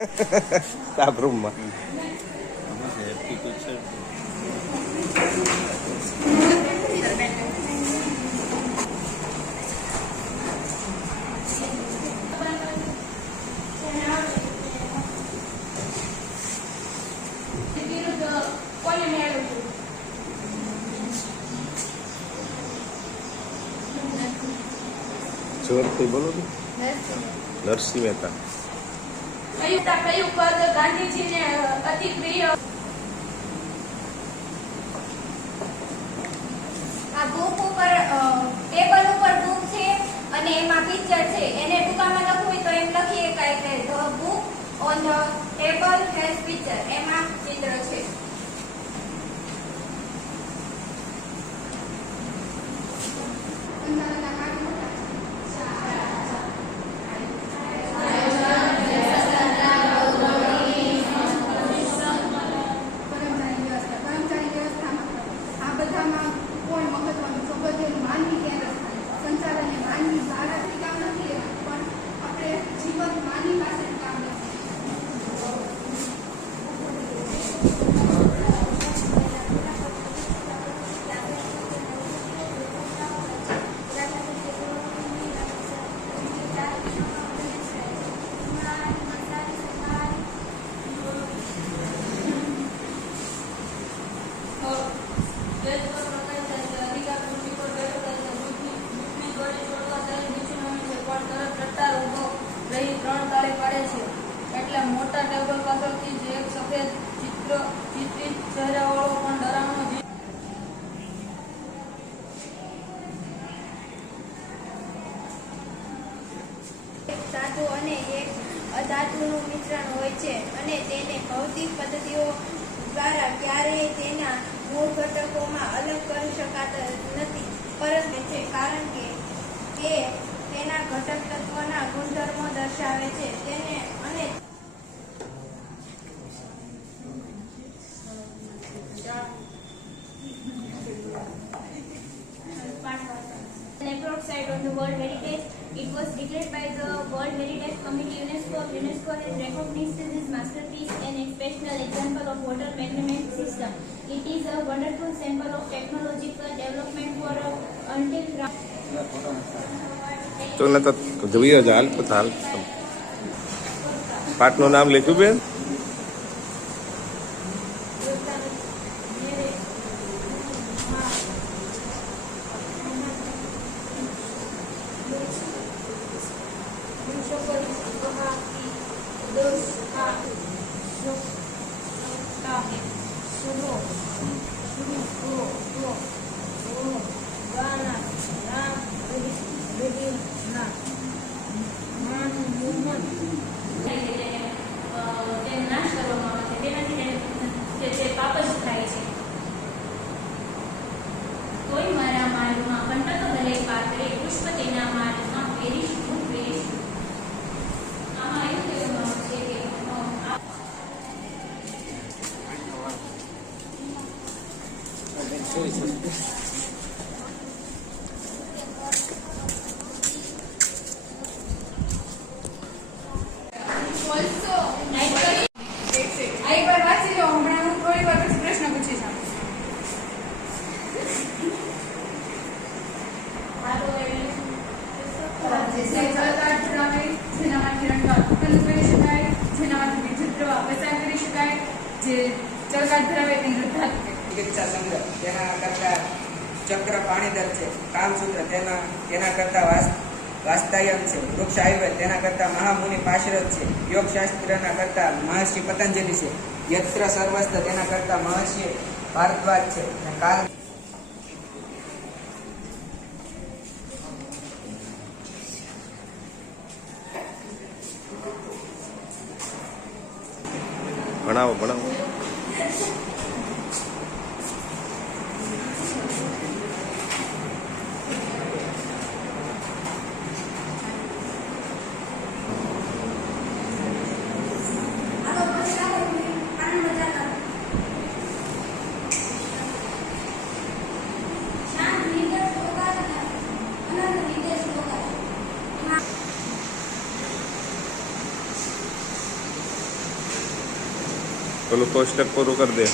Staff રૂમમાં જોરથી બોલો ને. નરસિંહ મહેતા કયું પદ ગાંધીજીને અતિ પ્રિય? આ બુક ઉપર ટેબલ ઉપર બુક છે અને એમાં પિક્ચર છે. એને ટૂંકામાં લખવું હોય તો એમ લખી શકાય કે the book on the table has picture. એમાં ચિત્ર છે. એટલે મોટા ટેબલ પાછળથી જ એક સફેદ ચિત્રિત ચહેરાવાળો પણ ડરાવનો એક ધાતુ અને એક અધાતુનું મિશ્રણ હોય છે અને તેને ભૌતિક પદ્ધતિઓ દ્વારા ક્યારેય તેના મૂળ ઘટકોમાં અલગ કરી શકાતા નથી, પરંતુ છે કારણ કે તે તેના ઘટક તત્વના ગુણધર્મો દર્શાવે છે. તેને અને Peroxide on the World Heritage. It was declared by the World Heritage Committee UNESCO. UNESCO has recognized this masterpiece and exceptional example of water management system. It is a wonderful sample of technological development for until તો ને તો જોઈએ જ હાલ તો હાલ પાટનું નામ લખ્યું બેન. નાશ કરવામાં આવે છે. તેનાથી પાપ જ થાય છે. કોઈ મારા માળમાં કંટક ભલે પાત્રે પુષ્પ તેના માળમાં પહેરીશું પહેરીશું. આમાં એવું કહેવામાં આવે છે કે ચક્ર પાણીદર છે, કામસૂત્ર તેના કરતા વાસ્તાયન છે, વૃક્ષ આયુર્વેદ તેના કરતા મહામુનિ પાશરદ છે, યોગશાસ્ત્રના કરતા મહર્ષિ પતંજલિ છે, યત્ર સર્વસ્થ તેના કરતા મહર્ષિ ભારદ્વાજ છે. કાલ ભણાવો ભણાવો. પેલું કોષ્ટક પૂરું કરી દે